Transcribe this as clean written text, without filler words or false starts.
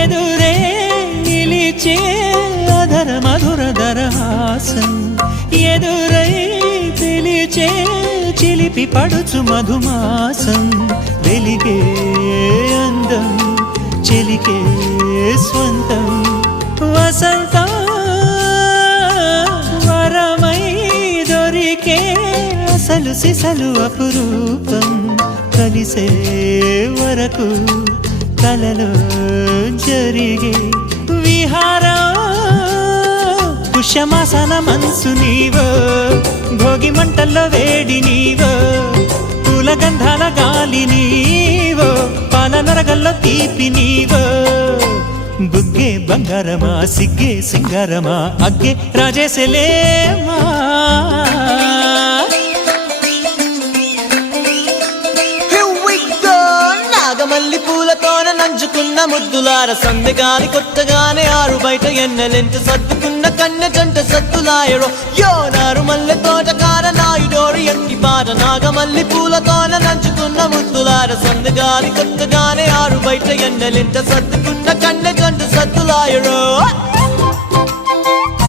ఎదురే నిలిచే అధర మధుర దరహాసం ఎదురై పిలిచే చిలిపి పడుచు మధుమాసం వెలిగే అందం చెలికే స్వంతం వసంతం వరమై దొరికే అసలు సిసలు అపురూపం కలిసే వరకు కలలో జరిగే విహారం పుష్యమాసన మనసు నీవో భోగి మంటల్లో వేడి నీవో పూల గంధాల గాలి నీవో పాల నరగల్లో తీపి నీవో బుగ్గే బంగారమా సిగ్గే సింగారమా అగ్గే రాజేసలేమా మల్లి పూలతోన నంచుకున్న ముద్దులార సందెగాని కొత్తగానే ఆరు బయట ఎన్నెలెంట సర్దుకున్న కన్నె జంట సత్తులాయరో యోనారు మల్లె తోటకార నాయుడోరు ఎట్టి పాట నాగమల్లి పూలతోన నంచుకున్న ముద్దులార సందెగాని కొత్తగానే ఆరు బయట ఎన్నెలెంట సర్దుకున్న కన్నె జంట సత్తులాయరో